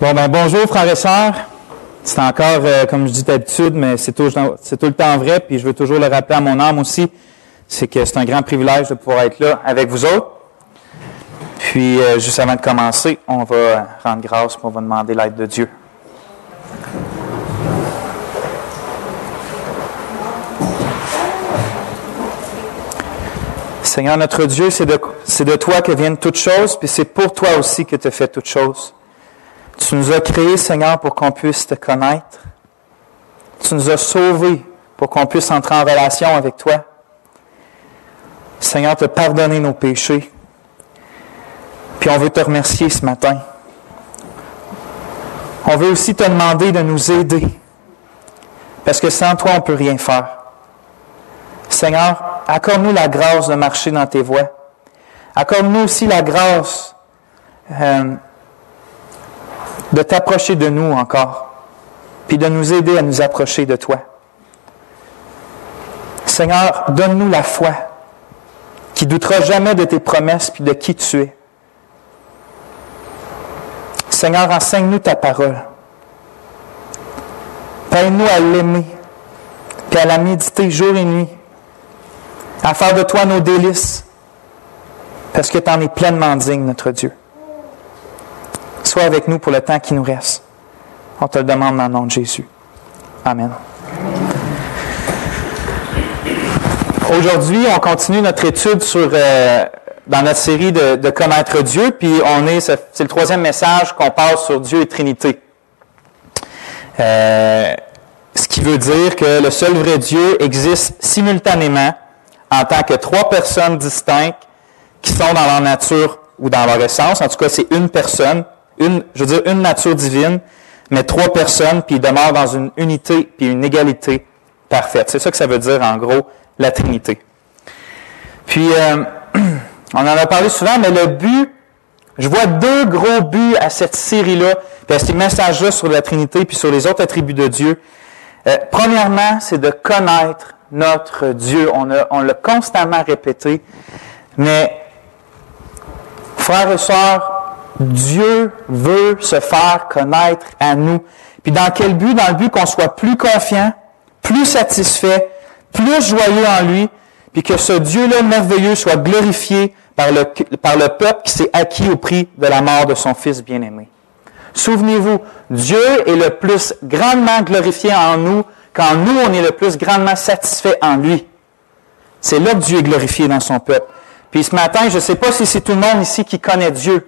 Bonjour frères et sœurs. C'est encore, comme je dis d'habitude, mais c'est tout le temps vrai, puis je veux toujours le rappeler à mon âme aussi, c'est que c'est un grand privilège de pouvoir être là avec vous autres. Puis, juste avant de commencer, on va rendre grâce, puis on va demander l'aide de Dieu. Seigneur notre Dieu, c'est de toi que viennent toutes choses, puis c'est pour toi aussi que tu fais toutes choses. Tu nous as créés, Seigneur, pour qu'on puisse te connaître. Tu nous as sauvés pour qu'on puisse entrer en relation avec toi. Seigneur, te pardonner nos péchés. Puis on veut te remercier ce matin. On veut aussi te demander de nous aider. Parce que sans toi, on ne peut rien faire. Seigneur, accorde-nous la grâce de marcher dans tes voies. Accorde-nous aussi la grâce de t'approcher de nous encore, puis de nous aider à nous approcher de toi. Seigneur, donne-nous la foi qui ne doutera jamais de tes promesses puis de qui tu es. Seigneur, enseigne-nous ta parole. Aide-nous à l'aimer, puis à la méditer jour et nuit, à faire de toi nos délices, parce que tu en es pleinement digne, notre Dieu. Sois avec nous pour le temps qui nous reste. On te le demande dans le nom de Jésus. Amen. Aujourd'hui, on continue notre étude dans notre série de connaître Dieu, puis c'est le troisième message qu'on passe sur Dieu et Trinité. Ce qui veut dire que le seul vrai Dieu existe simultanément en tant que trois personnes distinctes qui sont dans leur nature ou dans leur essence. En tout cas, c'est une personne. Une nature divine, mais trois personnes, puis ils demeurent dans une unité puis une égalité parfaite. C'est ça que ça veut dire, en gros, la Trinité. Puis, on en a parlé souvent, mais le but, je vois deux gros buts à cette série-là, puis à ces messages-là sur la Trinité, puis sur les autres attributs de Dieu. Premièrement, c'est de connaître notre Dieu. On l'a constamment répété, mais, frères et sœurs, Dieu veut se faire connaître à nous. Puis dans quel but? Dans le but qu'on soit plus confiant, plus satisfait, plus joyeux en lui, puis que ce Dieu-là merveilleux soit glorifié par le peuple qui s'est acquis au prix de la mort de son Fils bien-aimé. Souvenez-vous, Dieu est le plus grandement glorifié en nous quand nous, on est le plus grandement satisfait en lui. C'est là que Dieu est glorifié dans son peuple. Puis ce matin, je ne sais pas si c'est tout le monde ici qui connaît Dieu,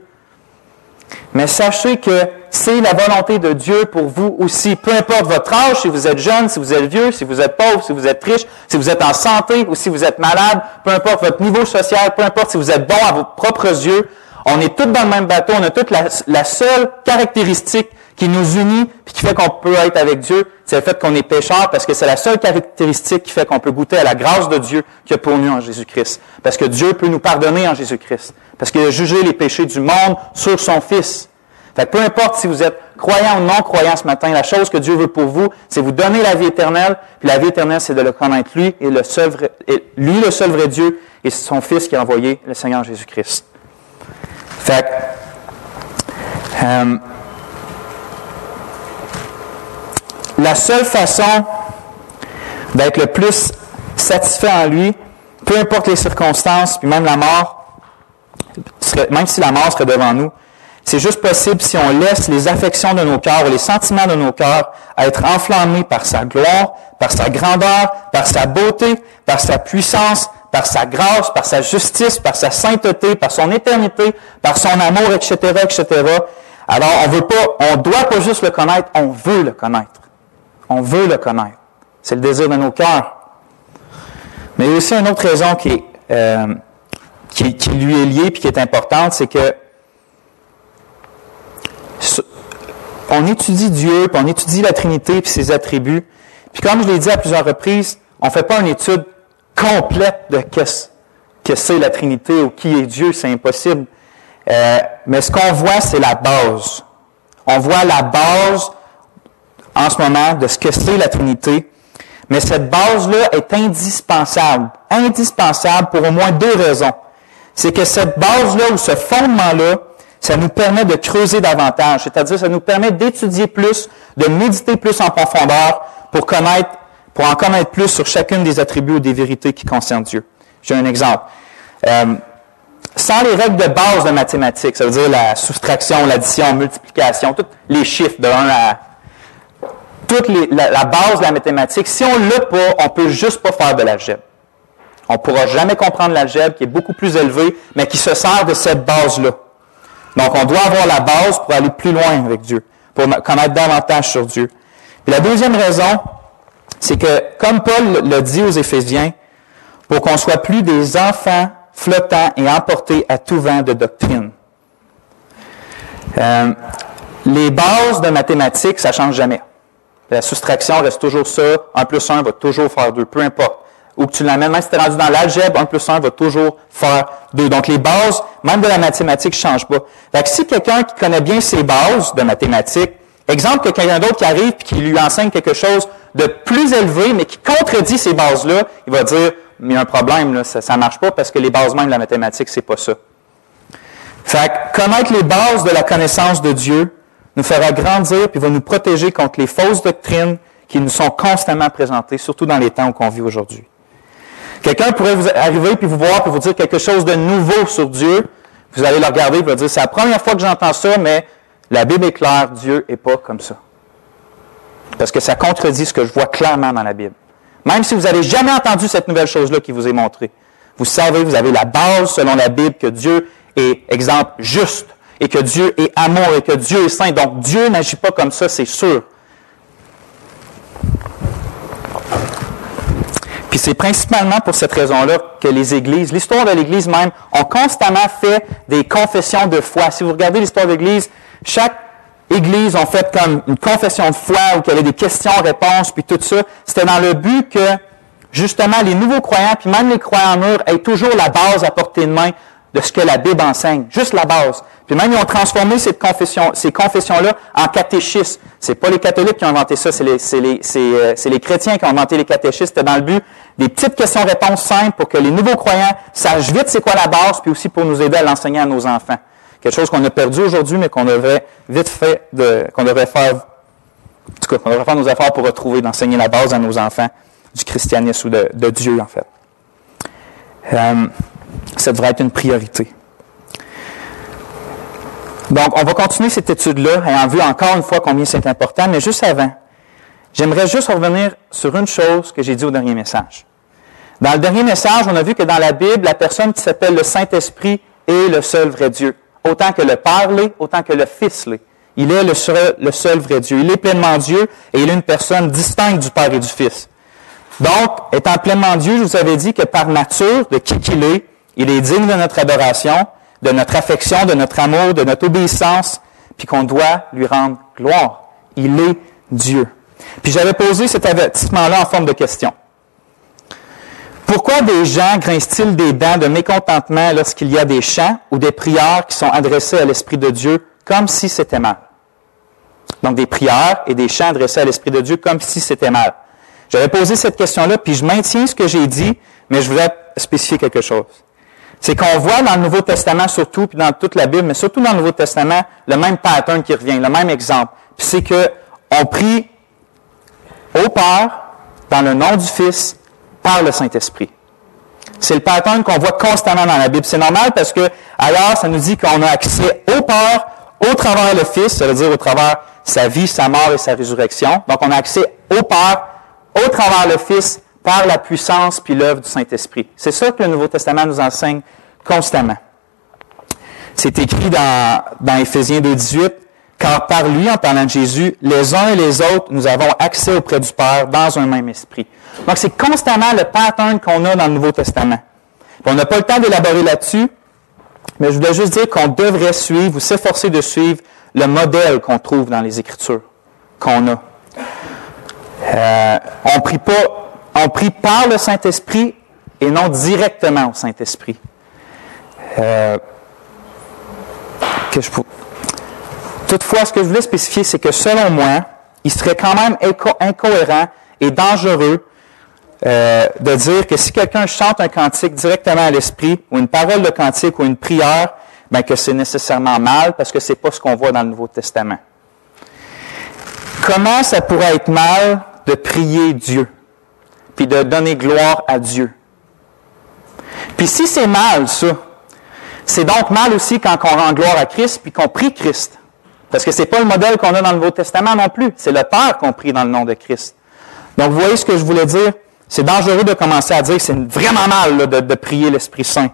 mais sachez que c'est la volonté de Dieu pour vous aussi. Peu importe votre âge, si vous êtes jeune, si vous êtes vieux, si vous êtes pauvre, si vous êtes riche, si vous êtes en santé ou si vous êtes malade, peu importe votre niveau social, peu importe si vous êtes bon à vos propres yeux, on est tous dans le même bateau, on a toutes la seule caractéristique qui nous unit et qui fait qu'on peut être avec Dieu, c'est le fait qu'on est pécheur, parce que c'est la seule caractéristique qui fait qu'on peut goûter à la grâce de Dieu qu'il y a pour nous en Jésus-Christ. Parce que Dieu peut nous pardonner en Jésus-Christ. Parce qu'il a jugé les péchés du monde sur son Fils. Fait que peu importe si vous êtes croyant ou non croyant ce matin, la chose que Dieu veut pour vous, c'est vous donner la vie éternelle. Puis la vie éternelle, c'est de le connaître lui, et le seul vrai Dieu, et c'est son Fils qui a envoyé le Seigneur Jésus-Christ. Fait que, la seule façon d'être le plus satisfait en lui, peu importe les circonstances, puis même la mort, même si la mort serait devant nous, c'est juste possible si on laisse les affections de nos cœurs ou les sentiments de nos cœurs être enflammés par sa gloire, par sa grandeur, par sa beauté, par sa puissance, par sa grâce, par sa justice, par sa sainteté, par son éternité, par son amour, etc., etc. Alors, on doit pas juste le connaître, on veut le connaître. On veut le connaître. C'est le désir de nos cœurs. Mais il y a aussi une autre raison qui lui est liée et qui est importante, c'est que on étudie Dieu, puis on étudie la Trinité puis ses attributs. Puis comme je l'ai dit à plusieurs reprises, on ne fait pas une étude complète de qu'est-ce que c'est la Trinité ou qui est Dieu, c'est impossible. Mais ce qu'on voit, c'est la base. On voit la base en ce moment de ce que c'est la Trinité. Mais cette base-là est indispensable. Indispensable pour au moins deux raisons. C'est que cette base-là ou ce fondement-là, Ça nous permet de creuser davantage, c'est-à-dire ça nous permet d'étudier plus, de méditer plus en profondeur pour en connaître plus sur chacune des attributs ou des vérités qui concernent Dieu. J'ai un exemple. Sans les règles de base de mathématiques, ça veut dire la soustraction, l'addition, la multiplication, tous les chiffres de 1 à... la base de la mathématique, si on ne l'a pas, on ne peut juste pas faire de l'algèbre. On ne pourra jamais comprendre l'algèbre qui est beaucoup plus élevée, mais qui se sert de cette base-là. Donc, on doit avoir la base pour aller plus loin avec Dieu, pour connaître davantage sur Dieu. Puis la deuxième raison, c'est que, comme Paul le dit aux Éphésiens, pour qu'on ne soit plus des enfants flottants et emportés à tout vent de doctrine. Les bases de mathématiques, ça ne change jamais. La soustraction reste toujours ça. 1 plus 1 va toujours faire 2, peu importe. Ou que tu l'amènes, même si tu es rendu dans l'algèbre, 1 plus 1 va toujours faire 2. Donc, les bases, même de la mathématique, ne changent pas. Fait que si quelqu'un qui connaît bien ses bases de mathématiques, exemple que quelqu'un d'autre qui arrive et qui lui enseigne quelque chose de plus élevé, mais qui contredit ces bases-là, il va dire, mais il y a un problème, là, ça ne marche pas parce que les bases même de la mathématique, c'est pas ça. Fait que connaître les bases de la connaissance de Dieu nous fera grandir puis va nous protéger contre les fausses doctrines qui nous sont constamment présentées, surtout dans les temps où on vit aujourd'hui. Quelqu'un pourrait vous arriver puis vous voir puis vous dire quelque chose de nouveau sur Dieu. Vous allez le regarder et vous allez dire, c'est la première fois que j'entends ça, mais la Bible est claire, Dieu n'est pas comme ça. Parce que ça contredit ce que je vois clairement dans la Bible. Même si vous n'avez jamais entendu cette nouvelle chose-là qui vous est montrée. Vous savez, vous avez la base selon la Bible que Dieu est, exemple, juste, et que Dieu est amour, et que Dieu est saint. Donc, Dieu n'agit pas comme ça, c'est sûr. Puis c'est principalement pour cette raison-là que les églises, l'histoire de l'Église même, ont constamment fait des confessions de foi. Si vous regardez l'histoire de l'Église, chaque Église ont fait comme une confession de foi où il y avait des questions-réponses, puis tout ça. C'était dans le but que, justement, les nouveaux croyants, puis même les croyants mûrs, aient toujours la base à portée de main de ce que la Bible enseigne. Juste la base. Puis même, ils ont transformé ces confessions-là en catéchismes. C'est pas les catholiques qui ont inventé ça, c'est les chrétiens qui ont inventé les catéchismes. C'était dans le but des petites questions-réponses simples pour que les nouveaux croyants sachent vite c'est quoi la base, puis aussi pour nous aider à l'enseigner à nos enfants. Quelque chose qu'on a perdu aujourd'hui, mais qu'on devrait qu'on devrait faire nos efforts pour retrouver, d'enseigner la base à nos enfants du christianisme ou de Dieu, en fait. Ça devrait être une priorité. Donc, on va continuer cette étude-là, ayant vu encore une fois combien c'est important, mais juste avant, j'aimerais juste revenir sur une chose que j'ai dit au dernier message. Dans le dernier message, on a vu que dans la Bible, la personne qui s'appelle le Saint-Esprit est le seul vrai Dieu. Autant que le Père l'est, autant que le Fils l'est. Il est le seul vrai Dieu. Il est pleinement Dieu et il est une personne distincte du Père et du Fils. Donc, étant pleinement Dieu, je vous avais dit que par nature, de qui qu'il est, il est digne de notre adoration, de notre affection, de notre amour, de notre obéissance, puis qu'on doit lui rendre gloire. Il est Dieu. Puis j'avais posé cet avertissement-là en forme de question. Pourquoi des gens grincent-ils des dents de mécontentement lorsqu'il y a des chants ou des prières qui sont adressées à l'Esprit de Dieu comme si c'était mal? Donc, des prières et des chants adressés à l'Esprit de Dieu comme si c'était mal. J'avais posé cette question-là, puis je maintiens ce que j'ai dit, mais je voudrais spécifier quelque chose. C'est qu'on voit dans le Nouveau Testament surtout, puis dans toute la Bible, mais surtout dans le Nouveau Testament, le même pattern qui revient, le même exemple. Puis c'est qu'on prie au Père, dans le nom du Fils, par le Saint-Esprit. C'est le pattern qu'on voit constamment dans la Bible. C'est normal parce que ailleurs, ça nous dit qu'on a accès au Père, au travers le Fils, ça veut dire au travers sa vie, sa mort et sa résurrection. Donc, on a accès au Père, au travers le Fils, par la puissance puis l'œuvre du Saint-Esprit. C'est ça que le Nouveau Testament nous enseigne constamment. C'est écrit dans Éphésiens 2,18, « Car par lui, en parlant de Jésus, les uns et les autres, nous avons accès auprès du Père dans un même esprit. » Donc, c'est constamment le pattern qu'on a dans le Nouveau Testament. Puis on n'a pas le temps d'élaborer là-dessus, mais je voulais juste dire qu'on devrait suivre ou s'efforcer de suivre le modèle qu'on trouve dans les Écritures, qu'on a. On prie par le Saint-Esprit et non directement au Saint-Esprit. Toutefois, ce que je voulais spécifier, c'est que selon moi, il serait quand même incohérent et dangereux de dire que si quelqu'un chante un cantique directement à l'Esprit, ou une parole de cantique, ou une prière, bien que c'est nécessairement mal parce que ce n'est pas ce qu'on voit dans le Nouveau Testament. Comment ça pourrait être mal de prier Dieu, puis de donner gloire à Dieu? Puis si c'est mal, ça, c'est donc mal aussi quand on rend gloire à Christ, puis qu'on prie Christ. Parce que ce n'est pas le modèle qu'on a dans le Nouveau Testament non plus. C'est le Père qu'on prie dans le nom de Christ. Donc, vous voyez ce que je voulais dire? C'est dangereux de commencer à dire que c'est vraiment mal là, de prier l'Esprit Saint.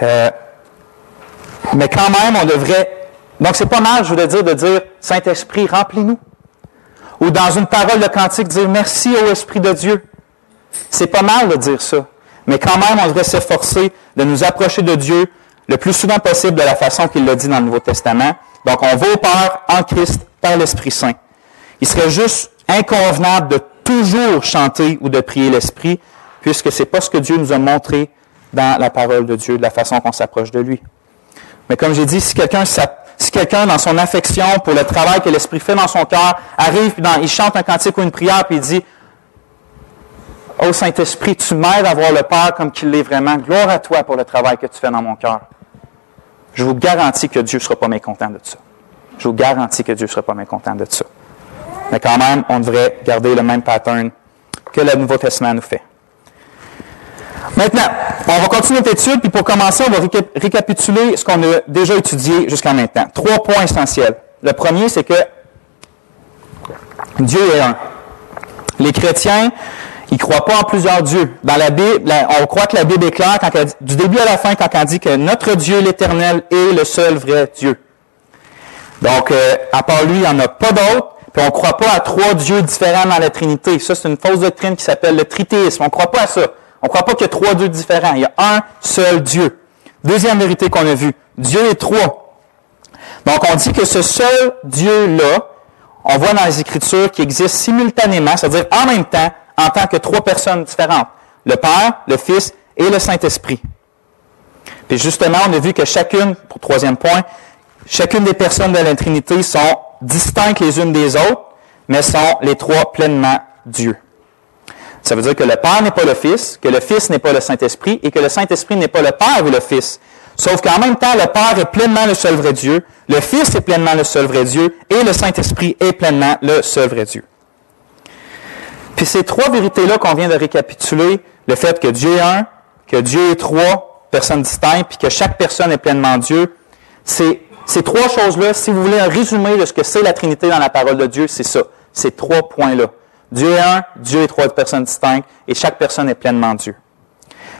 Mais quand même, on devrait... Donc, c'est pas mal, je voulais dire, de dire « Saint-Esprit, remplis-nous ». Ou dans une parole de cantique, dire « Merci au Esprit de Dieu ». C'est pas mal de dire ça. Mais quand même, on devrait s'efforcer de nous approcher de Dieu le plus souvent possible de la façon qu'il l'a dit dans le Nouveau Testament. Donc, on va au Père en Christ par l'Esprit Saint. Il serait juste inconvenable de toujours chanter ou de prier l'Esprit, puisque ce n'est pas ce que Dieu nous a montré dans la parole de Dieu, de la façon qu'on s'approche de lui. Mais comme j'ai dit, si quelqu'un, dans son affection pour le travail que l'Esprit fait dans son cœur, arrive, puis il chante un cantique ou une prière, puis il dit « Ô Saint-Esprit, tu m'aides à voir le Père comme qu'il l'est vraiment. Gloire à toi pour le travail que tu fais dans mon cœur. » Je vous garantis que Dieu ne sera pas mécontent de ça. Je vous garantis que Dieu ne sera pas mécontent de ça. Mais quand même, on devrait garder le même pattern que le Nouveau Testament nous fait. Maintenant, on va continuer notre étude, puis pour commencer, on va récapituler ce qu'on a déjà étudié jusqu'à maintenant. 3 points essentiels. Le premier, c'est que Dieu est un. Les chrétiens, ils ne croient pas en plusieurs dieux. Dans la Bible, on croit que la Bible est claire du début à la fin quand on dit que notre Dieu, l'Éternel, est le seul vrai Dieu. Donc, à part lui, il n'y en a pas d'autres. Puis on ne croit pas à 3 dieux différents dans la Trinité. Ça, c'est une fausse doctrine qui s'appelle le trithéisme. On ne croit pas à ça. On ne croit pas qu'il y a 3 dieux différents. Il y a un seul Dieu. Deuxième vérité qu'on a vue. Dieu est 3. Donc, on dit que ce seul Dieu-là, on voit dans les Écritures qu'il existe simultanément, c'est-à-dire en même temps, en tant que 3 personnes différentes. Le Père, le Fils et le Saint-Esprit. Puis justement, on a vu que chacune, pour 3e point, chacune des personnes de la Trinité sont distinctes les unes des autres, mais sont les 3 pleinement Dieu. Ça veut dire que le Père n'est pas le Fils, que le Fils n'est pas le Saint-Esprit, et que le Saint-Esprit n'est pas le Père ou le Fils. Sauf qu'en même temps, le Père est pleinement le seul vrai Dieu, le Fils est pleinement le seul vrai Dieu, et le Saint-Esprit est pleinement le seul vrai Dieu. Puis ces 3 vérités-là qu'on vient de récapituler, le fait que Dieu est un, que Dieu est 3 personnes distinctes, puis que chaque personne est pleinement Dieu, ces 3 choses-là, si vous voulez un résumé de ce que c'est la Trinité dans la parole de Dieu, c'est ça, ces 3 points-là. Dieu est un, Dieu est 3 personnes distinctes, et chaque personne est pleinement Dieu.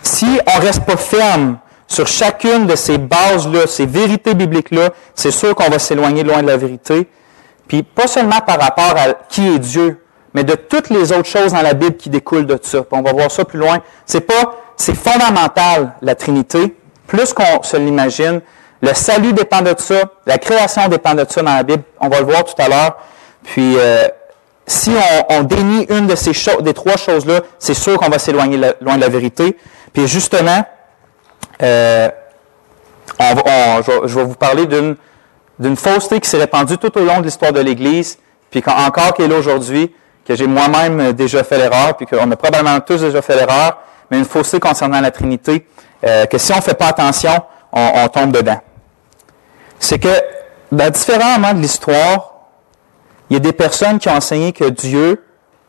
Si on ne reste pas ferme sur chacune de ces bases-là, ces vérités bibliques-là, c'est sûr qu'on va s'éloigner loin de la vérité. Puis pas seulement par rapport à qui est Dieu, mais de toutes les autres choses dans la Bible qui découlent de ça. Puis on va voir ça plus loin. C'est fondamental, la Trinité, plus qu'on se l'imagine. Le salut dépend de ça, la création dépend de ça dans la Bible. On va le voir tout à l'heure. Puis si on dénie une de ces choses, des 3 choses-là, c'est sûr qu'on va s'éloigner loin de la vérité. Puis justement, je vais vous parler d'une fausseté qui s'est répandue tout au long de l'histoire de l'Église, puis encore qui est là aujourd'hui, que j'ai moi-même déjà fait l'erreur, puis qu'on a probablement tous déjà fait l'erreur, mais une fausseté concernant la Trinité, que si on ne fait pas attention, on tombe dedans. C'est que, dans différents moments de l'histoire, il y a des personnes qui ont enseigné que Dieu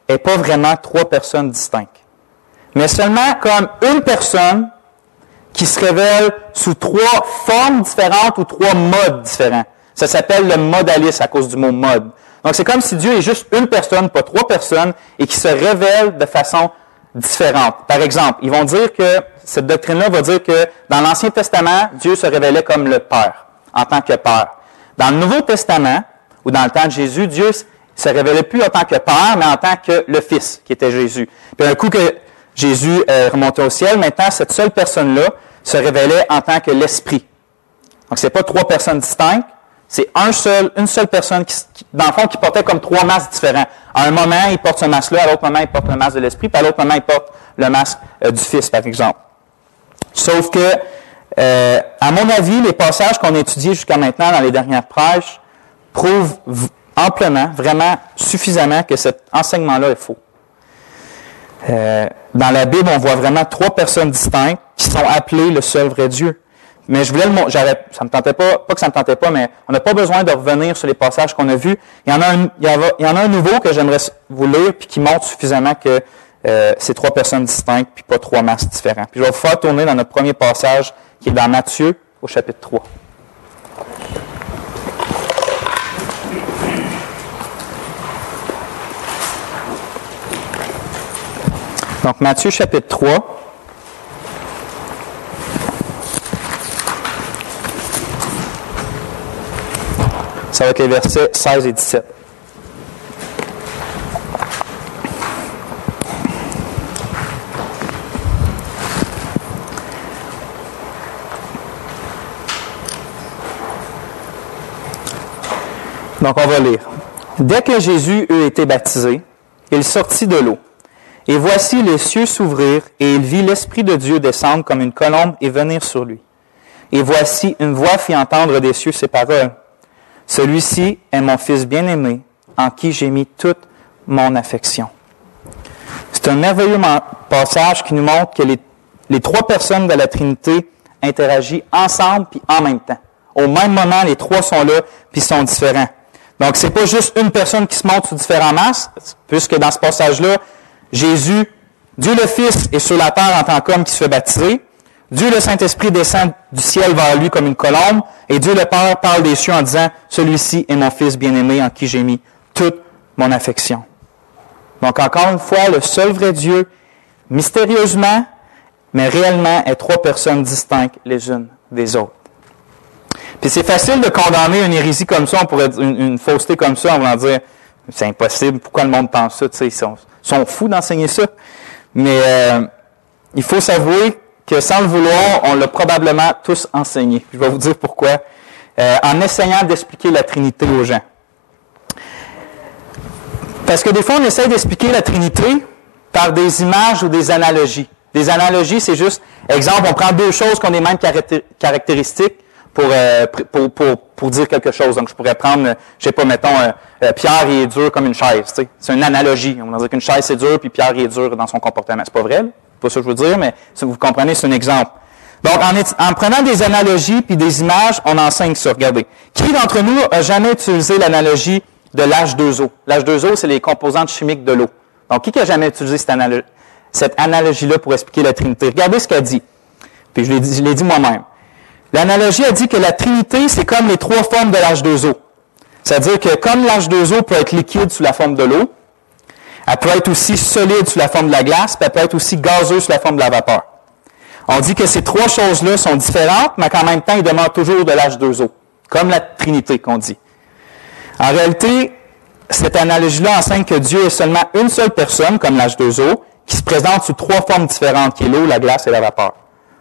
n'est pas vraiment 3 personnes distinctes, mais seulement comme une personne qui se révèle sous 3 formes différentes ou 3 modes différents. Ça s'appelle le modalisme à cause du mot mode. Donc, c'est comme si Dieu est juste une personne, pas 3 personnes, et qui se révèle de façon différente. Par exemple, ils vont dire que, cette doctrine-là va dire que dans l'Ancien Testament, Dieu se révélait comme le Père, en tant que Père. Dans le Nouveau Testament, ou dans le temps de Jésus, Dieu ne se révélait plus en tant que Père, mais en tant que le Fils, qui était Jésus. Puis un coup que Jésus est remonté au ciel, maintenant, cette seule personne-là se révélait en tant que l'Esprit. Donc, ce n'est pas 3 personnes distinctes, c'est une seule personne qui, dans le fond, qui portait comme 3 masques différents. À un moment, il porte ce masque-là, à l'autre moment, il porte le masque de l'Esprit, puis à l'autre moment, il porte le masque du Fils, par exemple. Sauf que, à mon avis, les passages qu'on a étudiés jusqu'à maintenant dans les dernières prêches prouvent amplement, vraiment suffisamment que cet enseignement-là est faux. Dans la Bible, on voit vraiment 3 personnes distinctes qui sont appelées le seul vrai Dieu. Mais je voulais ça me tentait pas que ça me tentait pas, mais on n'a pas besoin de revenir sur les passages qu'on a vus. Il y en a un nouveau que j'aimerais vous lire, puis qui montre suffisamment que c'est 3 personnes distinctes, puis pas 3 masses différents. Puis je vais vous faire tourner dans notre premier passage, qui est dans Matthieu, au chapitre 3. Donc, Matthieu, chapitre 3. Ça va être les versets 16 et 17. Donc, on va lire. Dès que Jésus eut été baptisé, il sortit de l'eau. Et voici les cieux s'ouvrirent, et il vit l'Esprit de Dieu descendre comme une colombe et venir sur lui. Et voici une voix fit entendre des cieux ces paroles. Celui-ci est mon Fils bien-aimé, en qui j'ai mis toute mon affection. C'est un merveilleux passage qui nous montre que les 3 personnes de la Trinité interagissent ensemble puis en même temps. Au même moment, les 3 sont là puis sont différents. Donc, c'est pas juste une personne qui se montre sous différents masses, puisque dans ce passage-là, Jésus, Dieu le Fils, est sur la terre en tant qu'homme qui se fait baptiser. Dieu le Saint-Esprit descend du ciel vers lui comme une colombe, et Dieu le Père parle des cieux en disant « Celui-ci est mon Fils bien-aimé en qui j'ai mis toute mon affection. » Donc, encore une fois, le seul vrai Dieu, mystérieusement, mais réellement, est 3 personnes distinctes les unes des autres. Puis c'est facile de condamner une hérésie comme ça, on pourrait dire une fausseté comme ça, on va dire « C'est impossible, pourquoi le monde pense ça? » Tu sais, ils sont fous d'enseigner ça. Mais il faut s'avouer que sans le vouloir, on l'a probablement tous enseigné. Je vais vous dire pourquoi. En essayant d'expliquer la Trinité aux gens. Parce que des fois, on essaie d'expliquer la Trinité par des images ou des analogies. Des analogies, c'est juste, exemple, on prend 2 choses qui ont les mêmes caractéristiques pour dire quelque chose. Donc, je pourrais prendre, je sais pas, mettons, Pierre, il est dur comme une chaise. Tu sais. C'est une analogie. On va dire qu'une chaise, c'est dur, puis Pierre, il est dur dans son comportement. C'est pas vrai, là. C'est pas ça que je veux dire, mais si vous comprenez, c'est un exemple. Donc, en prenant des analogies puis des images, on enseigne ça. Regardez. Qui d'entre nous a jamais utilisé l'analogie de l'H2O? L'H2O, c'est les composantes chimiques de l'eau. Donc, qui a jamais utilisé cette analogie-là pour expliquer la Trinité? Regardez ce qu'elle dit. Puis, je l'ai dit moi-même. L'analogie a dit que la Trinité, c'est comme les 3 formes de l'H2O. C'est-à-dire que comme l'H2O peut être liquide sous la forme de l'eau, elle peut être aussi solide sous la forme de la glace, puis elle peut être aussi gazeuse sous la forme de la vapeur. On dit que ces 3 choses-là sont différentes, mais qu'en même temps, ils demeurent toujours de l'H2O, comme la Trinité qu'on dit. En réalité, cette analogie-là enseigne que Dieu est seulement une seule personne, comme l'H2O, qui se présente sous 3 formes différentes, qui est l'eau, la glace et la vapeur.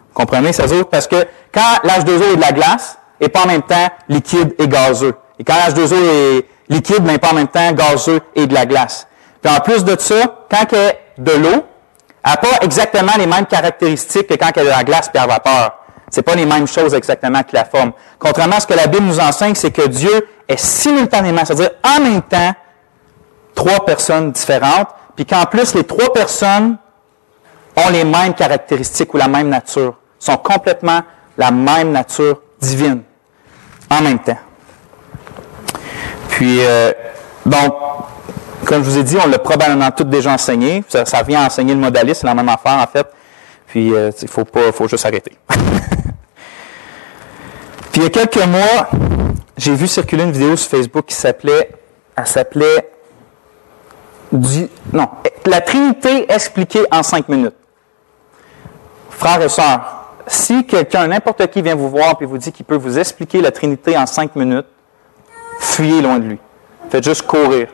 Vous comprenez? C'est-à-dire parce que quand l'H2O est de la glace, il n'est pas en même temps liquide et gazeux. Et quand l'H2O est liquide, mais pas en même temps gazeux et de la glace. Puis en plus de ça, quand elle est de l'eau, elle n'a pas exactement les mêmes caractéristiques que quand elle est de la glace et la vapeur. C'est pas les mêmes choses exactement que la forme. Contrairement à ce que la Bible nous enseigne, c'est que Dieu est simultanément, c'est-à-dire en même temps, 3 personnes différentes, puis qu'en plus, les 3 personnes ont les mêmes caractéristiques ou la même nature, sont complètement la même nature divine, en même temps. Puis, donc, comme je vous ai dit, on l'a probablement tous déjà enseigné. Ça vient enseigner le modalisme, c'est la même affaire, en fait. Puis, il faut juste arrêter. Puis, il y a quelques mois, j'ai vu circuler une vidéo sur Facebook qui s'appelait La Trinité expliquée en 5 minutes. Frères et sœurs, si quelqu'un, n'importe qui vient vous voir et vous dit qu'il peut vous expliquer la Trinité en 5 minutes, fuyez loin de lui. Faites juste courir.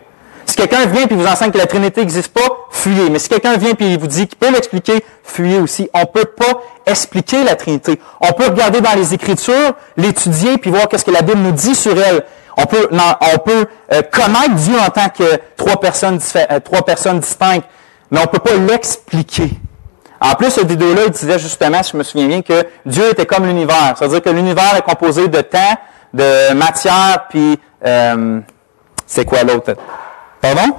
Si quelqu'un vient et vous enseigne que la Trinité n'existe pas, fuyez. Mais si quelqu'un vient et vous dit qu'il peut l'expliquer, fuyez aussi. On ne peut pas expliquer la Trinité. On peut regarder dans les Écritures, l'étudier puis voir qu'est-ce que la Bible nous dit sur elle. On peut connaître Dieu en tant que 3 personnes distinctes, mais on ne peut pas l'expliquer. En plus, cette vidéo-là, il disait justement, si je me souviens bien, que Dieu était comme l'univers. C'est-à-dire que l'univers est composé de temps, de matière, puis c'est quoi l'autre? Pardon?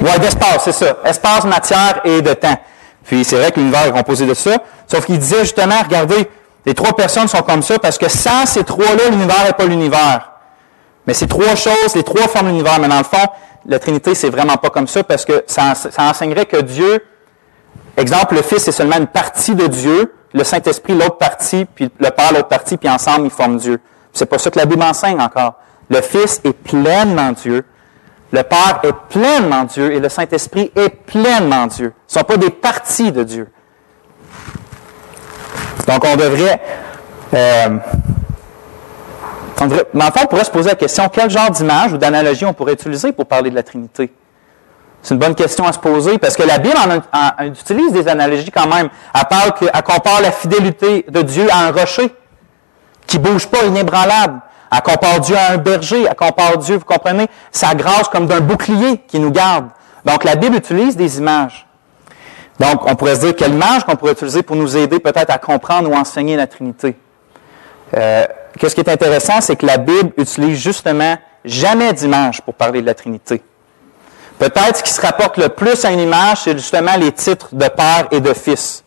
Oui, d'espace, c'est ça. Espace, matière et de temps. Puis c'est vrai que l'univers est composé de ça. Sauf qu'il disait justement, regardez, Les trois personnes sont comme ça parce que sans ces trois-là, l'univers n'est pas l'univers. Mais ces trois choses, les trois forment l'univers. Mais dans le fond, la Trinité, c'est vraiment pas comme ça parce que ça enseignerait que Dieu, exemple, le Fils est seulement une partie de Dieu, le Saint-Esprit l'autre partie, puis le Père l'autre partie, puis ensemble, ils forment Dieu. C'est pas ça que la Bible enseigne encore. Le Fils est pleinement Dieu, le Père est pleinement Dieu et le Saint-Esprit est pleinement Dieu. Ce ne sont pas des parties de Dieu. Donc, on devrait... dans le fond, on pourrait se poser la question, quel genre d'image ou d'analogie on pourrait utiliser pour parler de la Trinité? C'est une bonne question à se poser, parce que la Bible utilise des analogies quand même. Elle compare la fidélité de Dieu à un rocher qui ne bouge pas, inébranlable. Elle compare Dieu à un berger. Elle compare Dieu, vous comprenez, sa grâce comme d'un bouclier qui nous garde. Donc, la Bible utilise des images. Donc, on pourrait se dire quelle image qu'on pourrait utiliser pour nous aider peut-être à comprendre ou enseigner la Trinité. Qu'est-ce qui est intéressant, c'est que la Bible utilise justement jamais d'image pour parler de la Trinité. Peut-être ce qui se rapporte le plus à une image, c'est justement les titres de Père et de Fils.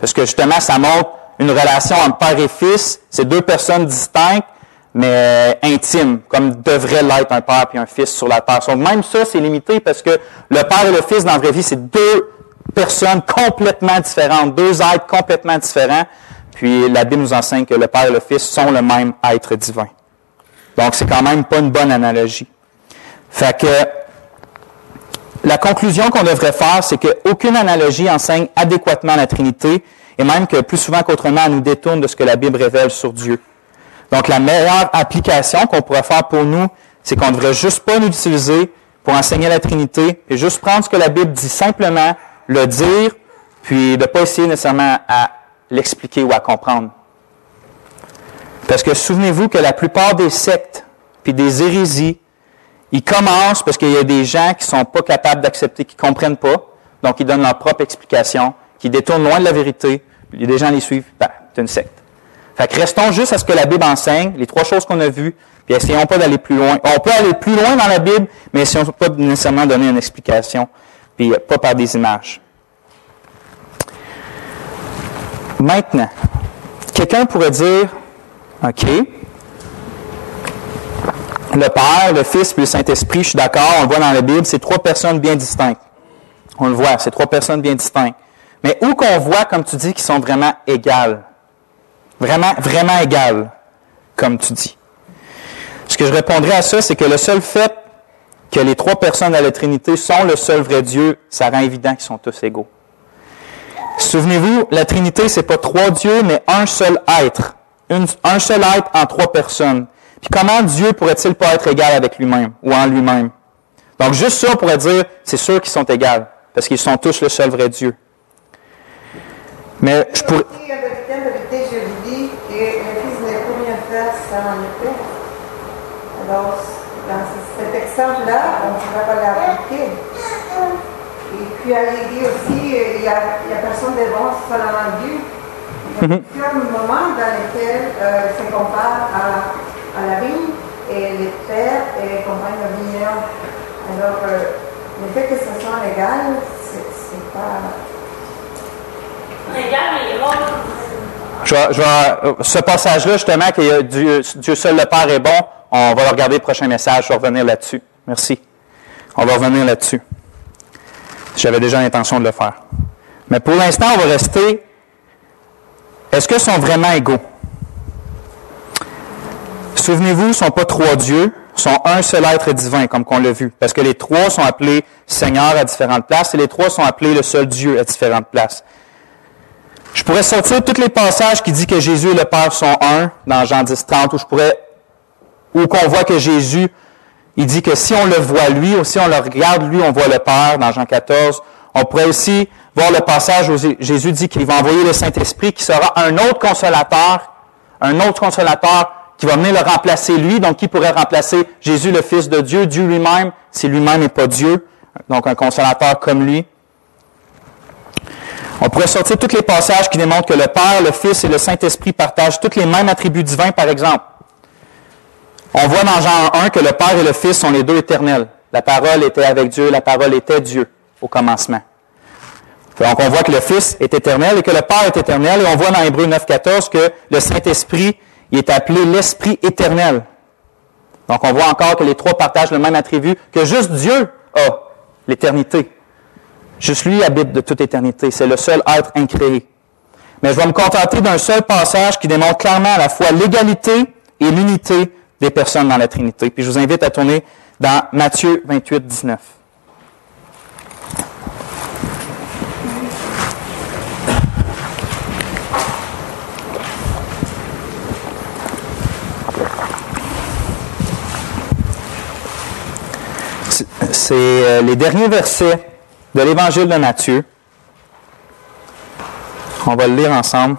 Parce que justement, ça montre une relation entre Père et Fils. C'est deux personnes distinctes, mais intimes, comme devrait l'être un Père et un Fils sur la terre. Donc, même ça, c'est limité parce que le Père et le Fils, dans la vraie vie, c'est deux personnes complètement différentes, deux êtres complètement différents. Puis la Bible nous enseigne que le Père et le Fils sont le même être divin. Donc, c'est quand même pas une bonne analogie. Fait que la conclusion qu'on devrait faire, c'est qu'aucune analogie enseigne adéquatement la Trinité, et même que plus souvent qu'autrement, elle nous détourne de ce que la Bible révèle sur Dieu. Donc, la meilleure application qu'on pourrait faire pour nous, c'est qu'on ne devrait juste pas l'utiliser pour enseigner la Trinité, et juste prendre ce que la Bible dit simplement, le dire, puis de ne pas essayer nécessairement à l'expliquer ou à comprendre. Parce que souvenez-vous que la plupart des sectes puis des hérésies, ils commencent parce qu'il y a des gens qui ne sont pas capables d'accepter, qui ne comprennent pas, donc ils donnent leur propre explication, qui détournent loin de la vérité, puis des gens les suivent, c'est une secte. Fait que restons juste à ce que la Bible enseigne, les trois choses qu'on a vues, puis essayons pas d'aller plus loin. On peut aller plus loin dans la Bible, mais essayons pas nécessairement donner une explication, puis pas par des images. Maintenant, quelqu'un pourrait dire, OK, le Père, le Fils puis le Saint-Esprit, je suis d'accord, on le voit dans la Bible, c'est trois personnes bien distinctes. On le voit, c'est trois personnes bien distinctes. Mais où qu'on voit, comme tu dis, qu'ils sont vraiment égales. Vraiment, vraiment égales, comme tu dis. Ce que je répondrais à ça, c'est que le seul fait que les trois personnes de la Trinité sont le seul vrai Dieu, ça rend évident qu'ils sont tous égaux. Souvenez-vous, la Trinité, c'est pas trois dieux, mais un seul être. Un seul être en trois personnes. Puis comment Dieu pourrait-il pas être égal avec lui-même ou en lui-même? Donc juste ça, on pourrait dire, c'est sûr qu'ils sont égaux, parce qu'ils sont tous le seul vrai Dieu. Mais je pourrais... En vérité, je vous dis que le Fils ne peut rien faire sans le Père. Alors, dans cet exemple-là, on ne pourra pas l'appliquer. Et puis, il dit aussi, il n'y a personne devant seulement Dieu. Il y a plusieurs moments dans lesquels il se compare à la vigne et le Père accompagne le vigneron. Alors, le fait que ce soit légal, c'est pas... Ce passage-là, justement, que Dieu seul le Père est bon, on va le regarder le prochain message, je vais revenir là-dessus. Merci. On va revenir là-dessus. J'avais déjà l'intention de le faire. Mais pour l'instant, on va rester. Est-ce qu'ils sont vraiment égaux? Souvenez-vous, ils ne sont pas trois dieux, ils sont un seul être divin, comme qu'on l'a vu. Parce que les trois sont appelés Seigneur à différentes places et les trois sont appelés le seul Dieu à différentes places. Je pourrais sortir tous les passages qui disent que Jésus et le Père sont un, dans Jean 10:30, où qu'on voit que Jésus, il dit que si on le voit lui, ou si on le regarde lui, on voit le Père, dans Jean 14. On pourrait aussi voir le passage où Jésus dit qu'il va envoyer le Saint-Esprit, qui sera un autre consolateur qui va venir le remplacer lui, donc qui pourrait remplacer Jésus, le Fils de Dieu, Dieu lui-même, si lui-même n'est pas Dieu, donc un consolateur comme lui. On pourrait sortir tous les passages qui démontrent que le Père, le Fils et le Saint-Esprit partagent tous les mêmes attributs divins, par exemple. On voit dans Jean 1 que le Père et le Fils sont les deux éternels. La parole était avec Dieu, la parole était Dieu au commencement. Donc, on voit que le Fils est éternel et que le Père est éternel. Et on voit dans Hébreux 9,14 que le Saint-Esprit il est appelé l'Esprit éternel. Donc, on voit encore que les trois partagent le même attribut, que juste Dieu a l'éternité. Juste lui habite de toute éternité. C'est le seul être incréé. Mais je vais me contenter d'un seul passage qui démontre clairement à la fois l'égalité et l'unité des personnes dans la Trinité. Puis je vous invite à tourner dans Matthieu 28, 19. C'est les derniers versets de l'Évangile de Matthieu. On va le lire ensemble.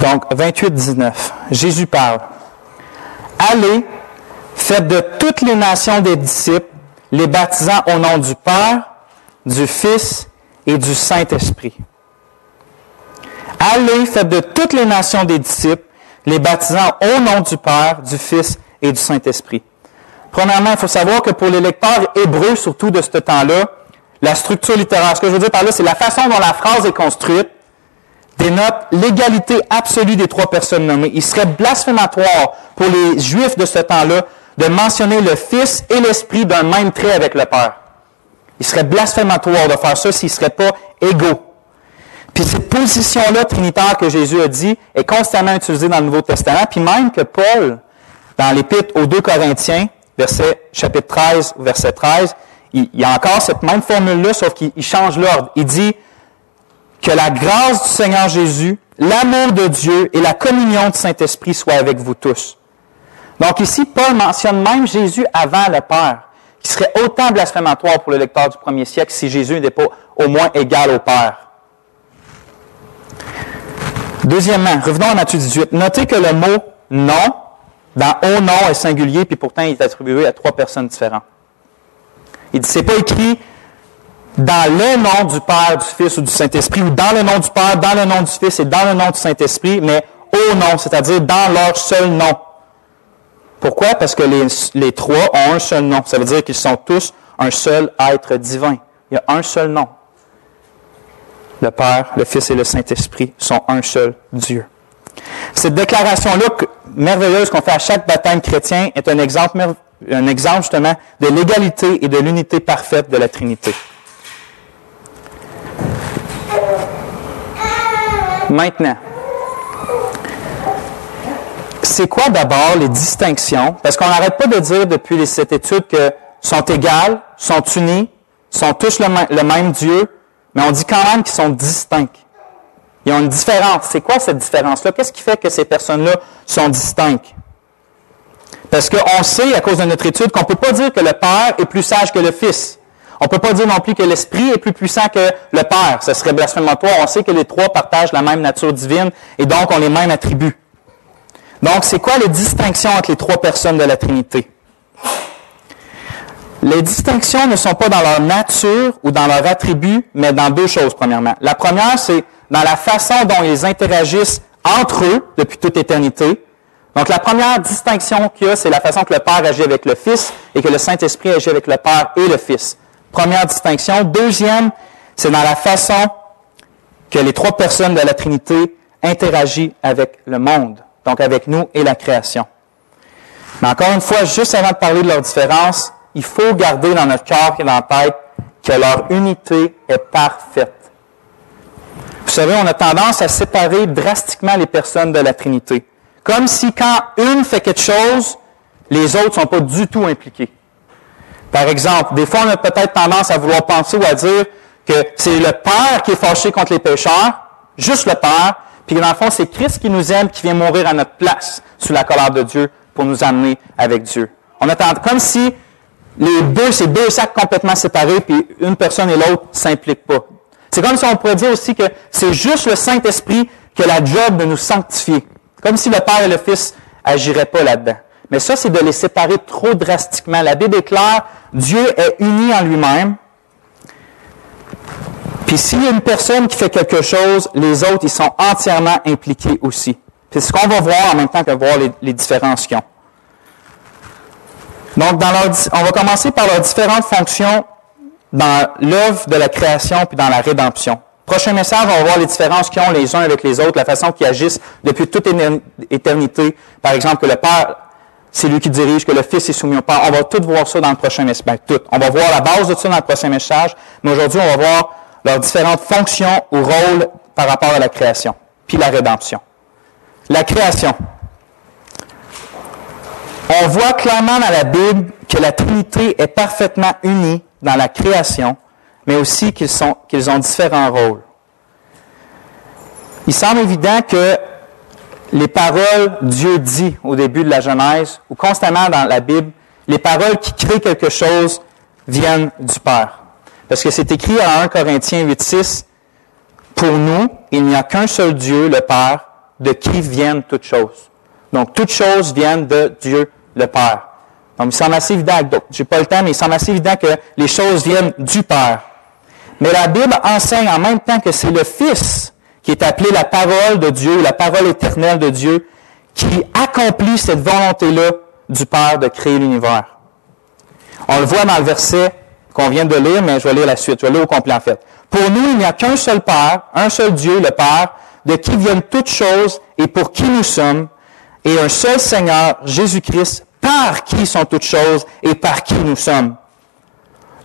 Donc, 28, 19. Jésus parle. « Allez, faites de toutes les nations des disciples, les baptisant au nom du Père, du Fils et du Saint-Esprit. Allez, faites de toutes les nations des disciples, les baptisant au nom du Père, du Fils et du Saint-Esprit. » Premièrement, il faut savoir que pour les lecteurs hébreux, surtout de ce temps-là, la structure littéraire, ce que je veux dire par là, c'est la façon dont la phrase est construite, dénote l'égalité absolue des trois personnes nommées. Il serait blasphématoire pour les Juifs de ce temps-là de mentionner le Fils et l'Esprit d'un même trait avec le Père. Il serait blasphématoire de faire ça s'ils ne seraient pas égaux. Puis cette position-là trinitaire que Jésus a dit est constamment utilisée dans le Nouveau Testament, puis même que Paul, dans l'Épître aux 2 Corinthiens, chapitre 13, verset 13, il y a encore cette même formule-là, sauf qu'il change l'ordre. Il dit que la grâce du Seigneur Jésus, l'amour de Dieu et la communion du Saint-Esprit soient avec vous tous. Donc ici, Paul mentionne même Jésus avant le Père, qui serait autant blasphématoire pour le lecteur du premier siècle si Jésus n'était pas au moins égal au Père. Deuxièmement, revenons à Matthieu 18. Notez que le mot « nom » dans « au nom » est singulier, puis pourtant il est attribué à 3 personnes différentes. Il dit, c'est pas écrit dans le nom du Père, du Fils ou du Saint-Esprit, ou dans le nom du Père, dans le nom du Fils et dans le nom du Saint-Esprit, mais au nom, c'est-à-dire dans leur seul nom. Pourquoi? Parce que les 3 ont un seul nom. Ça veut dire qu'ils sont tous un seul être divin. Il y a un seul nom. Le Père, le Fils et le Saint-Esprit sont un seul Dieu. Cette déclaration-là merveilleuse qu'on fait à chaque baptême chrétien est un exemple justement de l'égalité et de l'unité parfaite de la Trinité. Maintenant, c'est quoi d'abord les distinctions? Parce qu'on n'arrête pas de dire depuis cette étude que sont égales, sont unis, sont tous le même Dieu, mais on dit quand même qu'ils sont distincts. Ils ont une différence. C'est quoi cette différence-là? Qu'est-ce qui fait que ces personnes-là sont distinctes? Parce qu'on sait, à cause de notre étude, qu'on ne peut pas dire que le Père est plus sage que le Fils. On ne peut pas dire non plus que l'Esprit est plus puissant que le Père. Ce serait blasphématoire. On sait que les 3 partagent la même nature divine et donc ont les mêmes attributs. Donc, c'est quoi les distinctions entre les 3 personnes de la Trinité? Les distinctions ne sont pas dans leur nature ou dans leur attribut, mais dans 2 choses, premièrement. La première, c'est dans la façon dont ils interagissent entre eux depuis toute éternité. Donc, la première distinction qu'il y a, c'est la façon que le Père agit avec le Fils et que le Saint-Esprit agit avec le Père et le Fils. Première distinction. Deuxième, c'est dans la façon que les 3 personnes de la Trinité interagissent avec le monde, donc avec nous et la création. Mais encore une fois, juste avant de parler de leur différence, il faut garder dans notre cœur et dans la tête que leur unité est parfaite. Vous savez, on a tendance à séparer drastiquement les personnes de la Trinité. Comme si quand une fait quelque chose, les autres ne sont pas du tout impliqués. Par exemple, des fois, on a peut-être tendance à vouloir penser ou à dire que c'est le Père qui est fâché contre les pécheurs, juste le Père, puis que dans le fond, c'est Christ qui nous aime, qui vient mourir à notre place sous la colère de Dieu pour nous amener avec Dieu. On a tendance, comme si c'est 2 sacs complètement séparés, puis une personne et l'autre ne s'impliquent pas. C'est comme si on pourrait dire aussi que c'est juste le Saint-Esprit qui a la job de nous sanctifier. Comme si le Père et le Fils n'agiraient pas là-dedans. Mais ça, c'est de les séparer trop drastiquement. La Bible est claire, Dieu est uni en lui-même. Puis s'il y a une personne qui fait quelque chose, les autres, ils sont entièrement impliqués aussi. C'est ce qu'on va voir en même temps que voir les différences qu'ils ont. Donc, on va commencer par leurs différentes fonctions dans l'œuvre de la création puis dans la rédemption. Prochain message, on va voir les différences qu'ils ont les uns avec les autres, la façon qu'ils agissent depuis toute éternité. Par exemple, que le Père, c'est lui qui dirige, que le Fils est soumis au Père. On va tout voir ça dans le prochain message. Ben, tout. On va voir la base de ça dans le prochain message, mais aujourd'hui, on va voir leurs différentes fonctions ou rôles par rapport à la création, puis la rédemption. La création. On voit clairement dans la Bible que la Trinité est parfaitement unie dans la création, mais aussi qu'ils ont différents rôles. Il semble évident que les paroles Dieu dit au début de la Genèse, ou constamment dans la Bible, les paroles qui créent quelque chose viennent du Père. Parce que c'est écrit à 1 Corinthiens 8,6, « Pour nous, il n'y a qu'un seul Dieu, le Père, de qui viennent toutes choses. » Donc, toutes choses viennent de Dieu, le Père. Donc, il semble assez évident, je n'ai pas le temps, mais il semble assez évident que les choses viennent du Père. Mais la Bible enseigne en même temps que c'est le Fils qui est appelé la parole de Dieu, la parole éternelle de Dieu, qui accomplit cette volonté-là du Père de créer l'univers. On le voit dans le verset qu'on vient de lire, mais je vais lire la suite, je vais lire au complet en fait. « Pour nous, il n'y a qu'un seul Père, un seul Dieu, le Père, de qui viennent toutes choses et pour qui nous sommes, et un seul Seigneur, Jésus-Christ, par qui sont toutes choses et par qui nous sommes. »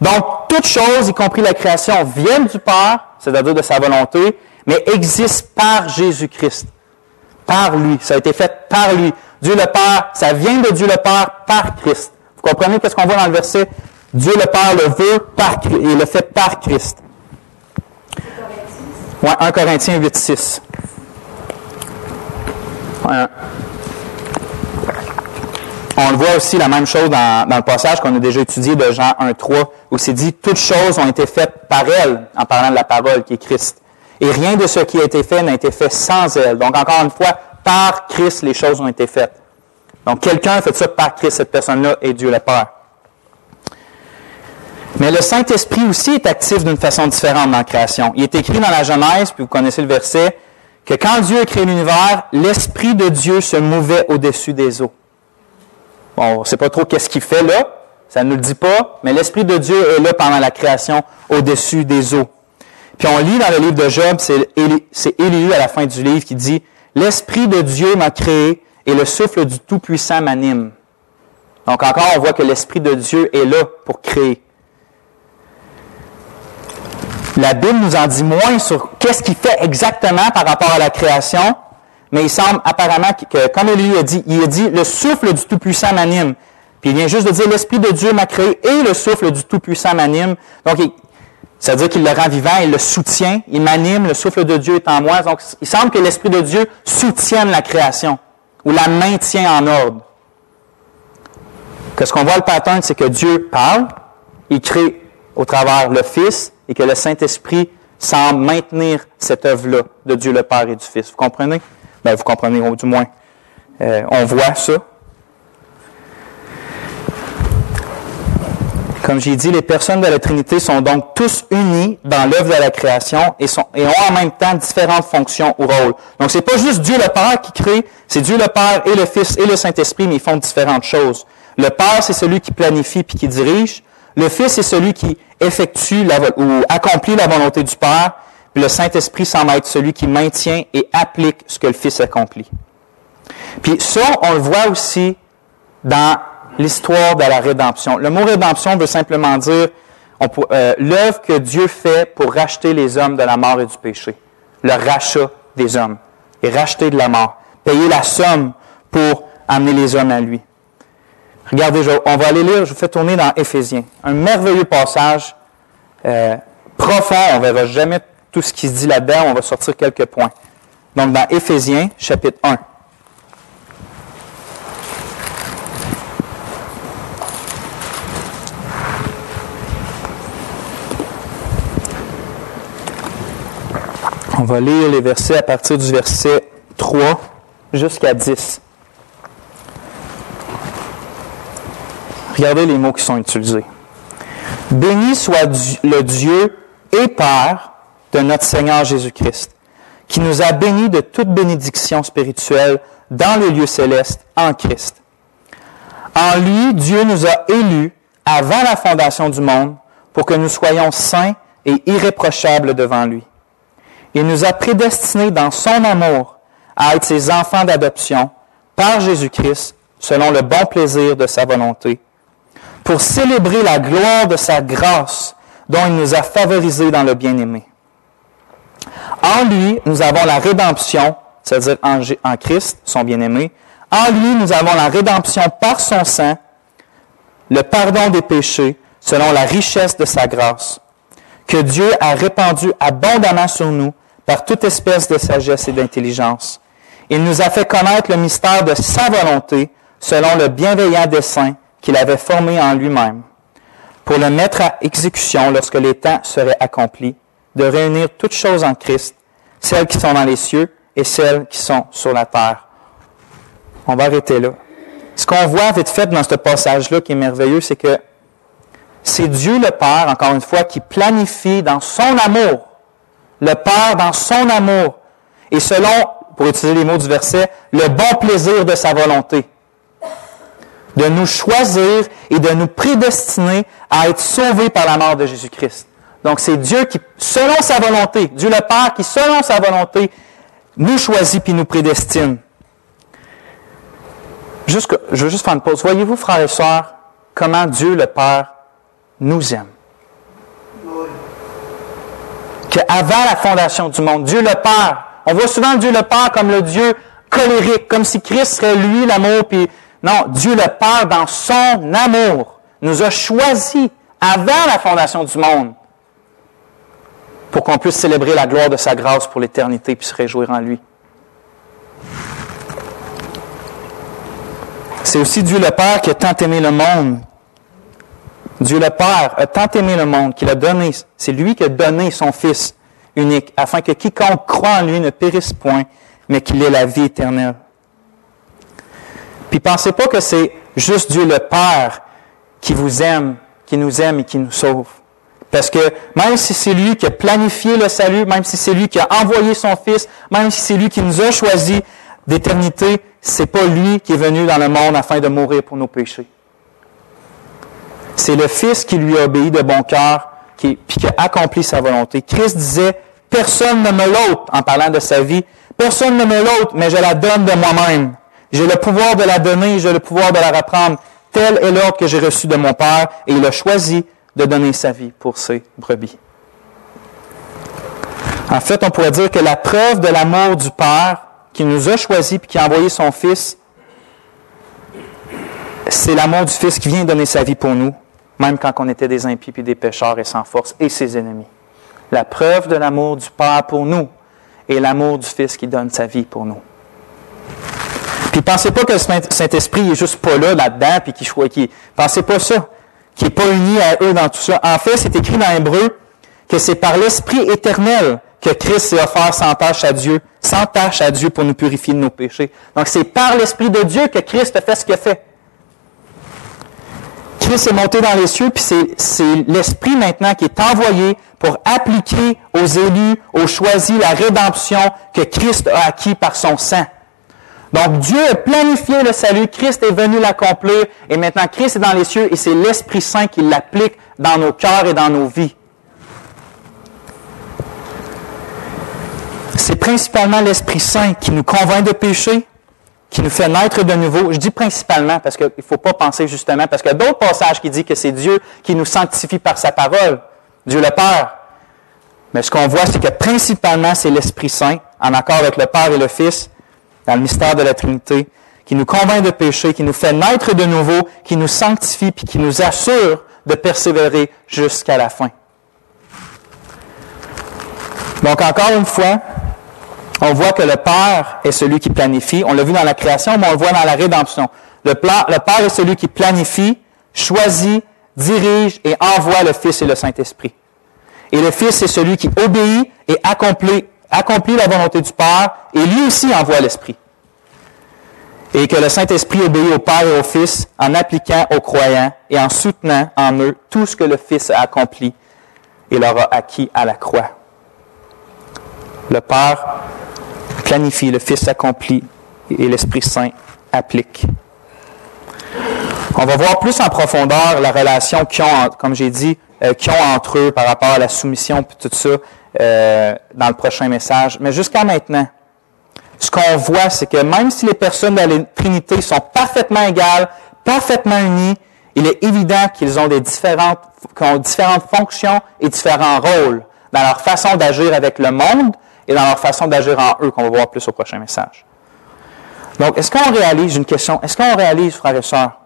Donc, toutes choses, y compris la création, viennent du Père, c'est-à-dire de sa volonté, mais existent par Jésus-Christ. Par lui. Ça a été fait par lui. Dieu le Père, ça vient de Dieu le Père par Christ. Vous comprenez ce qu'on voit dans le verset? Dieu le Père le veut par Christ, et le fait par Christ. Ouais, 1 Corinthiens 8,6. Ouais. On le voit aussi la même chose dans le passage qu'on a déjà étudié de Jean 1,3, où c'est dit « Toutes choses ont été faites par elle », en parlant de la parole qui est Christ. Et rien de ce qui a été fait n'a été fait sans elle. Donc, encore une fois, par Christ, les choses ont été faites. Donc, quelqu'un a fait ça par Christ, cette personne-là est Dieu le Père. Mais le Saint-Esprit aussi est actif d'une façon différente dans la création. Il est écrit dans la Genèse, puis vous connaissez le verset, que quand Dieu a créé l'univers, l'Esprit de Dieu se mouvait au-dessus des eaux. Bon, on ne sait pas trop qu'est-ce qu'il fait là, ça ne nous le dit pas, mais l'Esprit de Dieu est là pendant la création au-dessus des eaux. Puis on lit dans le livre de Job, c'est Élie à la fin du livre qui dit « L'Esprit de Dieu m'a créé et le souffle du Tout-Puissant m'anime. » Donc encore, on voit que l'Esprit de Dieu est là pour créer. La Bible nous en dit moins sur qu'est-ce qu'il fait exactement par rapport à la création, mais il semble apparemment que, comme Élie a dit, il a dit « Le souffle du Tout-Puissant m'anime. » Puis il vient juste de dire « L'Esprit de Dieu m'a créé et le souffle du Tout-Puissant m'anime. » Donc, ça veut dire qu'il le rend vivant, il le soutient, il m'anime, le souffle de Dieu est en moi. Donc, il semble que l'Esprit de Dieu soutienne la création ou la maintient en ordre. Qu'est-ce qu'on voit le pattern, c'est que Dieu parle, il crée au travers le Fils et que le Saint-Esprit semble maintenir cette œuvre-là de Dieu le Père et du Fils. Vous comprenez? Bien, vous comprenez, ou du moins, on voit ça. Comme j'ai dit, les personnes de la Trinité sont donc tous unis dans l'œuvre de la création et ont en même temps différentes fonctions ou rôles. Donc, c'est pas juste Dieu le Père qui crée, c'est Dieu le Père et le Fils et le Saint-Esprit, mais ils font différentes choses. Le Père, c'est celui qui planifie puis qui dirige. Le Fils, c'est celui qui effectue ou accomplit la volonté du Père. Puis le Saint-Esprit semble être celui qui maintient et applique ce que le Fils accomplit. Puis ça, on le voit aussi dans l'histoire de la rédemption. Le mot rédemption veut simplement dire l'œuvre que Dieu fait pour racheter les hommes de la mort et du péché. Le rachat des hommes. Et racheter de la mort. Payer la somme pour amener les hommes à lui. Regardez, on va aller lire, je vous fais tourner dans Éphésiens. Un merveilleux passage profond. On ne verra jamais tout ce qui se dit là-dedans. On va sortir quelques points. Donc, dans Éphésiens, chapitre 1. On va lire les versets à partir du verset 3 jusqu'à 10. Regardez les mots qui sont utilisés. « Béni soit le Dieu et Père de notre Seigneur Jésus-Christ, qui nous a bénis de toute bénédiction spirituelle dans les lieux célestes en Christ, En lui, Dieu nous a élus avant la fondation du monde pour que nous soyons saints et irréprochables devant lui. Il nous a prédestinés dans son amour à être ses enfants d'adoption par Jésus-Christ, selon le bon plaisir de sa volonté, pour célébrer la gloire de sa grâce dont il nous a favorisés dans le bien-aimé. En lui, nous avons la rédemption, c'est-à-dire en Christ, son bien-aimé. En lui, nous avons la rédemption par son sang, le pardon des péchés, selon la richesse de sa grâce, que Dieu a répandu abondamment sur nous par toute espèce de sagesse et d'intelligence. Il nous a fait connaître le mystère de sa volonté, selon le bienveillant dessein qu'il avait formé en lui-même, pour le mettre à exécution lorsque les temps seraient accomplis, de réunir toutes choses en Christ, celles qui sont dans les cieux et celles qui sont sur la terre. On va arrêter là. Ce qu'on voit vite fait dans ce passage-là qui est merveilleux, c'est que c'est Dieu le Père, encore une fois, qui planifie dans son amour, le Père dans son amour, et selon, pour utiliser les mots du verset, le bon plaisir de sa volonté, de nous choisir et de nous prédestiner à être sauvés par la mort de Jésus-Christ. Donc, c'est Dieu qui, selon sa volonté, Dieu le Père qui, selon sa volonté, nous choisit puis nous prédestine. Je veux juste faire une pause. Voyez-vous, frères et sœurs, comment Dieu le Père nous aime. Qu'avant la fondation du monde, Dieu le Père, on voit souvent Dieu le Père comme le Dieu colérique, comme si Christ serait lui l'amour, puis non, Dieu le Père, dans son amour, nous a choisis avant la fondation du monde pour qu'on puisse célébrer la gloire de sa grâce pour l'éternité puis se réjouir en lui. C'est aussi Dieu le Père qui a tant aimé le monde. Dieu le Père a tant aimé le monde qu'il a donné, c'est lui qui a donné son Fils unique, afin que quiconque croit en lui ne périsse point, mais qu'il ait la vie éternelle. Puis pensez pas que c'est juste Dieu le Père qui vous aime, qui nous aime et qui nous sauve. Parce que même si c'est lui qui a planifié le salut, même si c'est lui qui a envoyé son Fils, même si c'est lui qui nous a choisis d'éternité, c'est pas lui qui est venu dans le monde afin de mourir pour nos péchés. C'est le Fils qui lui a obéi de bon cœur, puis qui a accompli sa volonté. Christ disait, « Personne ne me l'ôte » en parlant de sa vie. « Personne ne me l'ôte, mais je la donne de moi-même. J'ai le pouvoir de la donner, j'ai le pouvoir de la reprendre. Tel est l'ordre que j'ai reçu de mon Père, et il a choisi de donner sa vie pour ses brebis. » En fait, on pourrait dire que la preuve de l'amour du Père qui nous a choisis et qui a envoyé son Fils, c'est l'amour du Fils qui vient donner sa vie pour nous, même quand on était des impies et des pécheurs et sans force et ses ennemis. La preuve de l'amour du Père pour nous est l'amour du Fils qui donne sa vie pour nous. Puis pensez pas que le Saint-Esprit est juste pas là-dedans, puis pensez pas ça, qui n'est pas uni à eux dans tout ça. En fait, c'est écrit dans Hébreux que c'est par l'Esprit éternel que Christ s'est offert sans tâche à Dieu pour nous purifier de nos péchés. Donc c'est par l'Esprit de Dieu que Christ a fait ce qu'il a fait. Christ est monté dans les cieux, puis c'est l'Esprit maintenant qui est envoyé pour appliquer aux élus, aux choisis, la rédemption que Christ a acquis par son sang. Donc Dieu a planifié le salut, Christ est venu l'accomplir, et maintenant Christ est dans les cieux, et c'est l'Esprit Saint qui l'applique dans nos cœurs et dans nos vies. C'est principalement l'Esprit Saint qui nous convainc de péché, qui nous fait naître de nouveau. Je dis principalement parce qu'il ne faut pas penser justement, parce qu'il y a d'autres passages qui disent que c'est Dieu qui nous sanctifie par sa parole, Dieu le Père. Mais ce qu'on voit, c'est que principalement, c'est l'Esprit Saint, en accord avec le Père et le Fils, dans le mystère de la Trinité, qui nous convainc de péché, qui nous fait naître de nouveau, qui nous sanctifie, puis qui nous assure de persévérer jusqu'à la fin. Donc, encore une fois, on voit que le Père est celui qui planifie. On l'a vu dans la création, mais on le voit dans la rédemption. Le Père est celui qui planifie, choisit, dirige et envoie le Fils et le Saint-Esprit. Et le Fils est celui qui obéit et accomplit la volonté du Père, et lui aussi envoie l'Esprit. Et que le Saint-Esprit obéit au Père et au Fils en appliquant aux croyants et en soutenant en eux tout ce que le Fils a accompli et leur a acquis à la croix. Le Père planifie, le Fils accomplit et l'Esprit Saint applique. On va voir plus en profondeur la relation qu'ils ont, comme j'ai dit, qu'ils ont entre eux par rapport à la soumission et tout ça dans le prochain message. Mais jusqu'à maintenant, ce qu'on voit, c'est que même si les personnes de la Trinité sont parfaitement égales, parfaitement unies, il est évident qu'ils ont différentes fonctions et différents rôles dans leur façon d'agir avec le monde et dans leur façon d'agir en eux, qu'on va voir plus au prochain message. Donc, est-ce qu'on réalise, j'ai une question, est-ce qu'on réalise, frères et sœurs,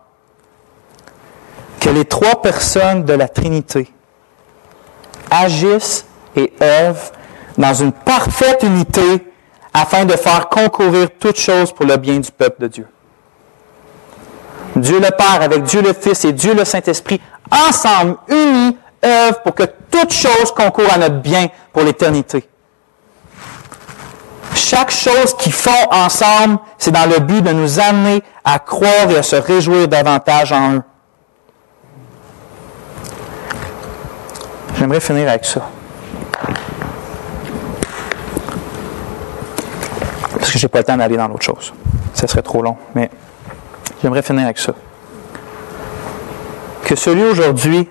que les trois personnes de la Trinité agissent et œuvrent dans une parfaite unité afin de faire concourir toutes choses pour le bien du peuple de Dieu? Dieu le Père avec Dieu le Fils et Dieu le Saint-Esprit, ensemble, unis, œuvrent pour que toutes choses concourent à notre bien pour l'éternité. Chaque chose qu'ils font ensemble, c'est dans le but de nous amener à croire et à se réjouir davantage en eux. J'aimerais finir avec ça. Parce que je n'ai pas le temps d'aller dans l'autre chose. Ça serait trop long, mais j'aimerais finir avec ça. Que celui aujourd'hui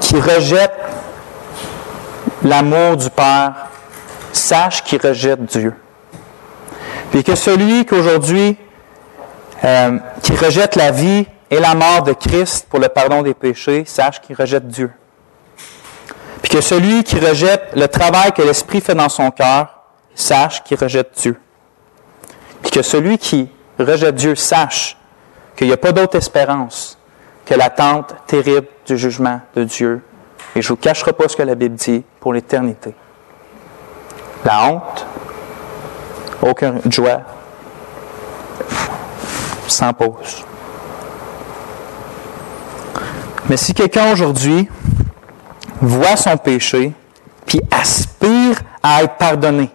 qui rejette l'amour du Père sache qu'il rejette Dieu. Puis que celui qu'aujourd'hui qui rejette la vie et la mort de Christ pour le pardon des péchés sache qu'il rejette Dieu. Puis que celui qui rejette le travail que l'Esprit fait dans son cœur sache qu'il rejette Dieu. Puis que celui qui rejette Dieu sache qu'il n'y a pas d'autre espérance que l'attente terrible du jugement de Dieu. Et je ne vous cacherai pas ce que la Bible dit pour l'éternité. La honte, aucune joie, sans pause. Mais si quelqu'un aujourd'hui voit son péché, puis aspire à être pardonné,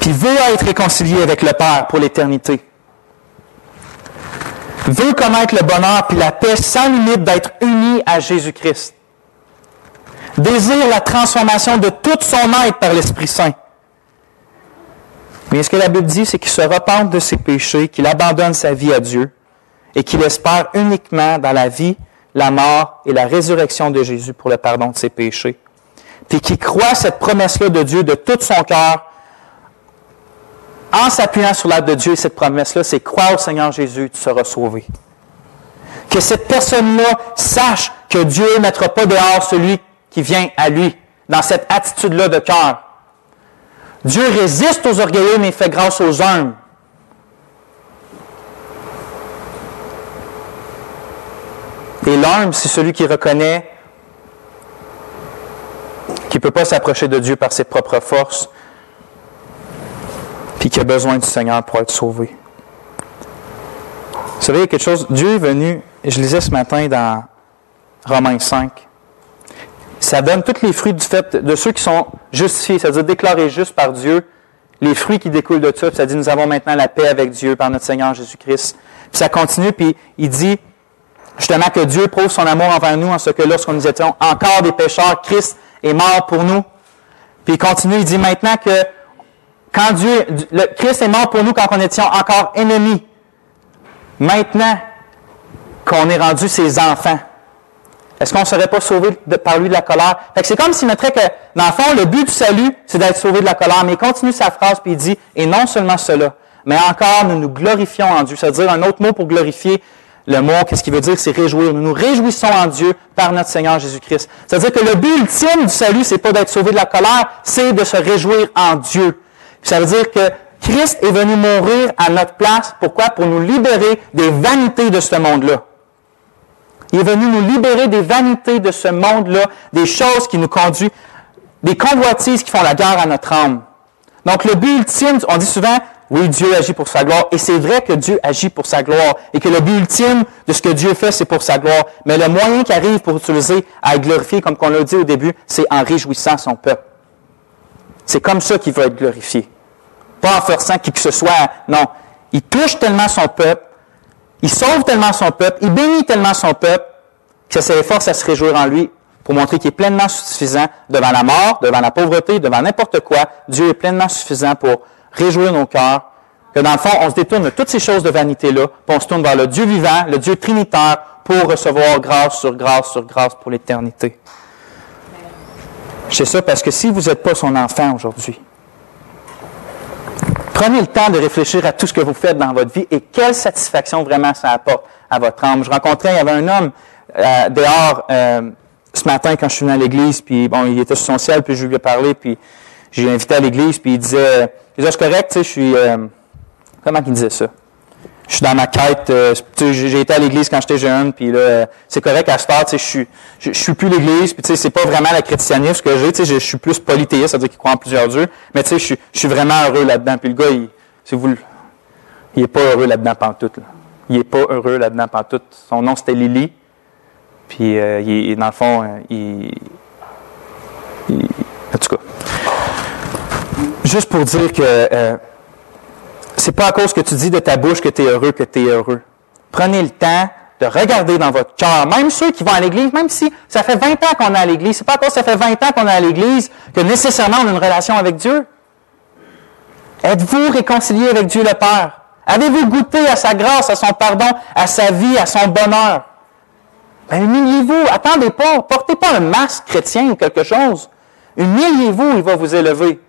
puis veut être réconcilié avec le Père pour l'éternité, veut connaître le bonheur puis la paix sans limite d'être uni à Jésus-Christ, désire la transformation de tout son être par l'Esprit Saint. Mais ce que la Bible dit, c'est qu'il se repente de ses péchés, qu'il abandonne sa vie à Dieu et qu'il espère uniquement dans la vie, la mort et la résurrection de Jésus pour le pardon de ses péchés. Puis qu'il croit cette promesse-là de Dieu de tout son cœur en s'appuyant sur l'œuvre de Dieu. Et cette promesse-là, c'est croire au Seigneur Jésus, tu seras sauvé. Que cette personne-là sache que Dieu ne mettra pas dehors celui qui vient à lui, dans cette attitude-là de cœur. Dieu résiste aux orgueilleux, mais fait grâce aux humbles. Et l'humble, c'est celui qui reconnaît qu'il ne peut pas s'approcher de Dieu par ses propres forces, puis qui a besoin du Seigneur pour être sauvé. Vous savez, il y a quelque chose, Dieu est venu, je lisais ce matin dans Romains 5, ça donne tous les fruits du fait de ceux qui sont justifiés, c'est-à-dire déclarés justes par Dieu, les fruits qui découlent de ça, puis ça dit, nous avons maintenant la paix avec Dieu par notre Seigneur Jésus-Christ. Puis ça continue, puis il dit, justement, que Dieu prouve son amour envers nous en ce que lorsqu'on nous étions encore des pécheurs, Christ est mort pour nous. Puis il continue, il dit maintenant que quand Christ est mort pour nous quand on était encore ennemis, maintenant qu'on est rendu ses enfants, est-ce qu'on ne serait pas sauvé par lui de la colère? Fait que c'est comme s'il mettrait que, dans le fond, le but du salut, c'est d'être sauvé de la colère. Mais il continue sa phrase, puis il dit, et non seulement cela, mais encore nous nous glorifions en Dieu. C'est-à-dire, un autre mot pour glorifier, le mot, qu'est-ce qu'il veut dire? C'est réjouir. Nous nous réjouissons en Dieu par notre Seigneur Jésus-Christ. C'est-à-dire que le but ultime du salut, c'est pas d'être sauvé de la colère, c'est de se réjouir en Dieu. Puis ça veut dire que Christ est venu mourir à notre place. Pourquoi? Pour nous libérer des vanités de ce monde-là. Il est venu nous libérer des vanités de ce monde-là, des choses qui nous conduisent, des convoitises qui font la guerre à notre âme. Donc le but ultime, on dit souvent, oui, Dieu agit pour sa gloire. Et c'est vrai que Dieu agit pour sa gloire. Et que le but ultime de ce que Dieu fait, c'est pour sa gloire. Mais le moyen qui arrive pour utiliser à être glorifié, comme on l'a dit au début, c'est en réjouissant son peuple. C'est comme ça qu'il va être glorifié. Pas en forçant qui que ce soit. Non. Il touche tellement son peuple, il sauve tellement son peuple, il bénit tellement son peuple, que ça s'efforce à se réjouir en lui pour montrer qu'il est pleinement suffisant devant la mort, devant la pauvreté, devant n'importe quoi. Dieu est pleinement suffisant pour réjouir nos cœurs, Que dans le fond, on se détourne de toutes ces choses de vanité-là, puis on se tourne vers le Dieu vivant, le Dieu trinitaire, pour recevoir grâce sur grâce sur grâce pour l'éternité. Je sais ça parce que si vous n'êtes pas son enfant aujourd'hui, prenez le temps de réfléchir à tout ce que vous faites dans votre vie et quelle satisfaction vraiment ça apporte à votre âme. Je rencontrais, il y avait un homme dehors ce matin quand je suis venu à l'église, puis bon, il était sur son ciel, puis je lui ai parlé, puis j'ai invité à l'église, puis il disait, c'est correct, tu sais, je suis... comment il disait ça? Je suis dans ma quête, j'ai été à l'église quand j'étais jeune, puis là, c'est correct à cette heure, tu sais, je suis plus l'église, puis tu sais, c'est pas vraiment le christianisme que j'ai, tu sais, je suis plus polythéiste, c'est-à-dire qu'il croit en plusieurs dieux, mais tu sais, je suis vraiment heureux là-dedans. Puis le gars, il est pas heureux là-dedans pantoute, là. Il est pas heureux là-dedans pantoute. Son nom, c'était Lily, puis dans le fond, en tout cas, juste pour dire que c'est pas à cause que tu dis de ta bouche que tu es heureux que tu es heureux. Prenez le temps de regarder dans votre cœur, même ceux qui vont à l'église, même si ça fait 20 ans qu'on est à l'église, c'est pas à cause que ça fait 20 ans qu'on est à l'église que nécessairement on a une relation avec Dieu. Êtes-vous réconcilié avec Dieu le Père? Avez-vous goûté à sa grâce, à son pardon, à sa vie, à son bonheur? Ben, humiliez-vous, attendez pas, portez pas un masque chrétien ou quelque chose. Humiliez-vous, il va vous élever.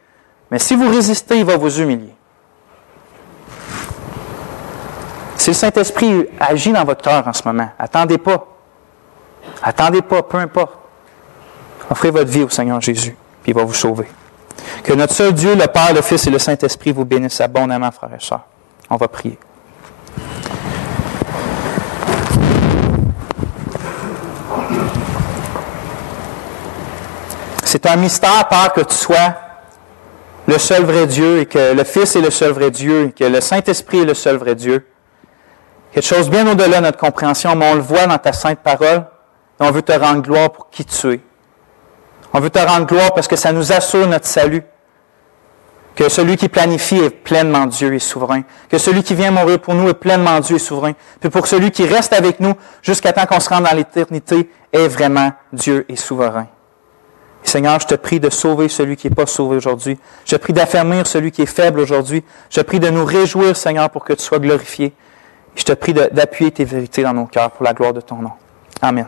Mais si vous résistez, il va vous humilier. Si le Saint-Esprit agit dans votre cœur en ce moment, attendez pas. Attendez pas, peu importe. Offrez votre vie au Seigneur Jésus, puis il va vous sauver. Que notre seul Dieu, le Père, le Fils et le Saint-Esprit vous bénissent abondamment, frères et sœurs. On va prier. C'est un mystère, Père, que tu sois le seul vrai Dieu et que le Fils est le seul vrai Dieu et que le Saint-Esprit est le seul vrai Dieu. Quelque chose bien au-delà de notre compréhension, mais on le voit dans ta sainte parole et on veut te rendre gloire pour qui tu es. On veut te rendre gloire parce que ça nous assure notre salut. Que celui qui planifie est pleinement Dieu et souverain. Que celui qui vient mourir pour nous est pleinement Dieu et souverain. Puis pour celui qui reste avec nous jusqu'à temps qu'on se rende dans l'éternité est vraiment Dieu et souverain. Et Seigneur, je te prie de sauver celui qui n'est pas sauvé aujourd'hui. Je te prie d'affermir celui qui est faible aujourd'hui. Je te prie de nous réjouir, Seigneur, pour que tu sois glorifié. Je te prie d'appuyer tes vérités dans nos cœurs pour la gloire de ton nom. Amen.